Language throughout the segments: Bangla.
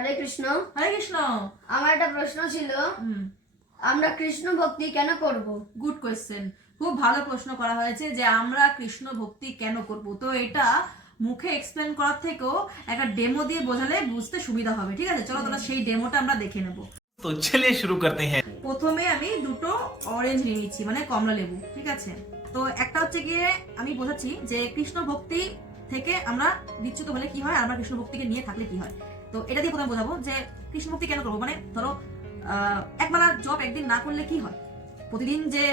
হরে কৃষ্ণ। হরে কৃষ্ণ। আমার একটা প্রশ্ন ছিল, আমরা কৃষ্ণ ভক্তি কেন করব? গুড কোয়েশ্চেন, খুব ভালো প্রশ্ন করা হয়েছে যে আমরা কৃষ্ণ ভক্তি কেন করব। তো এটা মুখে এক্সপ্লেন করার থেকেও একটা ডেমো দিয়ে বোঝালে বুঝতে সুবিধা হবে। ঠিক আছে, চলো তোমরা সেই ডেমোটা আমরা দেখে নেব। তো চলিয়ে শুরু করতে হ্যাঁ। প্রথমে আমি দুটো অরেঞ্জ নিয়ে নিচ্ছি, মানে কমলা লেবু। ঠিক আছে, তো একটা হচ্ছে গিয়ে আমি বোঝাচ্ছি যে কৃষ্ণ ভক্তি থেকে আমরা বিচ্যুত হলে কি হয়, আমরা কৃষ্ণ ভক্তিকে নিয়ে থাকলে কি হয়। তো এটা দিয়ে প্রথমে বোঝাবো যে কৃষ্ণ ভক্তি কেন করবো। মানে ধরো একবেলা জব একদিন না করলে কি হয়, প্রতিদিন যে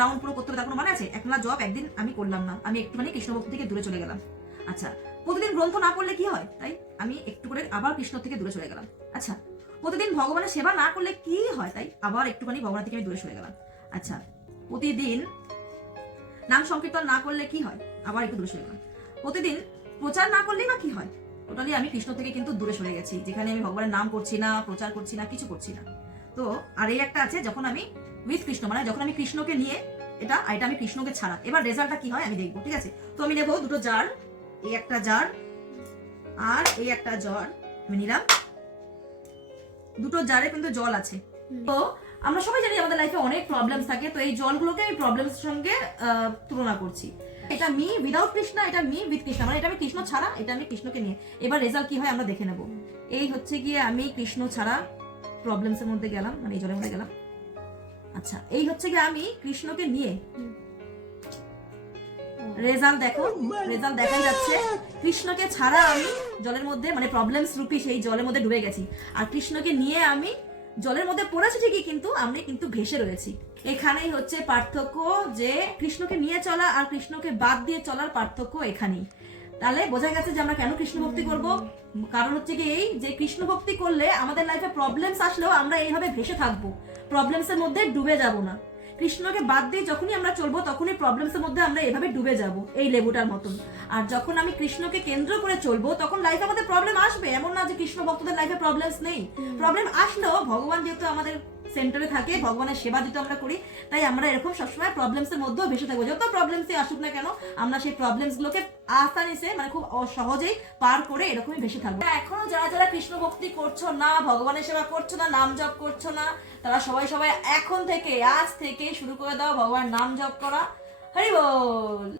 রাউন্ড পুরো করতে হবে তার কোনো মানে আছে? একবেলা জব একদিন আমি করলাম না, আমি একটুখানি কৃষ্ণ ভক্তি থেকে দূরে চলে গেলাম। আচ্ছা, প্রতিদিন গ্রন্থ না পড়লে কি হয়, তাই আমি একটু করে আবার কৃষ্ণ থেকে দূরে চলে গেলাম। আচ্ছা, প্রতিদিন ভগবানের সেবা না করলে কি হয়, তাই আবার একটুখানি ভগবান থেকে আমি দূরে সরে গেলাম। আচ্ছা, প্রতিদিন নাম সংকীর্তন না করলে কি হয়, আবার একটু দূরে সরে গেলাম। প্রতিদিন প্রচার না করলেই বা কি হয়, টোটালি আমি কৃষ্ণ থেকে কিন্তু দূরে সরে গেছি, যেখানে আমি ভগবানের নাম করছি না, প্রচার করছি না, কিছু করছি না। তো আর এই একটা আছে, যখন আমি উইথ কৃষ্ণ, মানে যখন আমি কৃষ্ণকে নিয়ে, এটা আমি কৃষ্ণকে ছাড়া, এবার রেজাল্টটা কি হয় আমি দেখবো। ঠিক আছে, তো আমি নেবো দুটো জার, এই একটা জার আর এই একটা জার আমি নিলাম। দুটো জারে কিন্তু জল আছে। তো আমরা সবাই জানি আমাদের লাইফে অনেক প্রবলেমস থাকে, তো এই জলগুলোকে আমি প্রবলেমস সঙ্গে তুলনা করছি। এটা মি উইদাউট কৃষ্ণ, এটা মি উইথ কৃষ্ণ, মানে এটা আমি কৃষ্ণ ছাড়া, এটা আমি কৃষ্ণকে নিয়ে। এবার রেজাল্ট কি হয় আমরা দেখে নেব। এই হচ্ছে গিয়ে আমি কৃষ্ণ ছাড়া প্রবলেমস এর মধ্যে গেলাম, মানে এই জলের মধ্যে গেলাম। আচ্ছা, এই হচ্ছে গিয়ে আমি কৃষ্ণকে নিয়ে। রেজাল্ট দেখো, রেজাল্ট দেখাই যাচ্ছে কৃষ্ণকে ছাড়া আমি জলের মধ্যে, মানে প্রবলেমস রূপী সেই জলের মধ্যে ডুবে গেছি। আর কৃষ্ণকে নিয়ে আমি জলের মধ্যে পড়েছি ঠিকই, কিন্তু আমি কিন্তু ভেসে রয়েছি। এখানেই হচ্ছে পার্থক্য, যে কৃষ্ণকে নিয়ে চলা আর কৃষ্ণকে বাদ দিয়ে চলার পার্থক্য এখানেই। তাহলে বোঝা গেছে যে আমরা কেন কৃষ্ণ ভক্তি করব। কারণ হচ্ছে কি এই, যে কৃষ্ণ ভক্তি করলে আমাদের লাইফে প্রবলেমস আসলেও আমরা এইভাবে ভেসে থাকবো, প্রবলেমস এর মধ্যে ডুবে যাব না। কৃষ্ণকে বাদ দিয়ে যখনই আমরা চলবো তখনই প্রবলেমস এর মধ্যে আমরা এভাবে ডুবে যাব, এই লেবুটার মতন। আর যখন আমি কৃষ্ণকে কেন্দ্র করে চলবো তখন লাইফে আমাদের প্রবলেম আসবে, এমন না যে কৃষ্ণ ভক্তদের লাইফে প্রবলেমস নেই। প্রবলেম আসলেও ভগবান যেহেতু আমাদের সেন্টারে থাকে, ভগবানের সেবা যেহেতু আমরা করি, তাই আমরা এরকম সবসময় প্রবলেমস এর মধ্যেও ভেসে থাকবো। যত প্রবলেমসই আসুক না কেন, আমরা সেই প্রবলেমস গুলোকে আসানিসে, মানে খুব সহজেই পার করে এরকমই ভেসে থাকবো। এখনো যারা যারা কৃষ্ণ ভক্তি করছো না, ভগবানের সেবা করছো না, নাম জপ করছো না, তারা সবাই এখন থেকে, আজ থেকে শুরু করে দাও ভগবানের নাম জপ করা। হরি বল।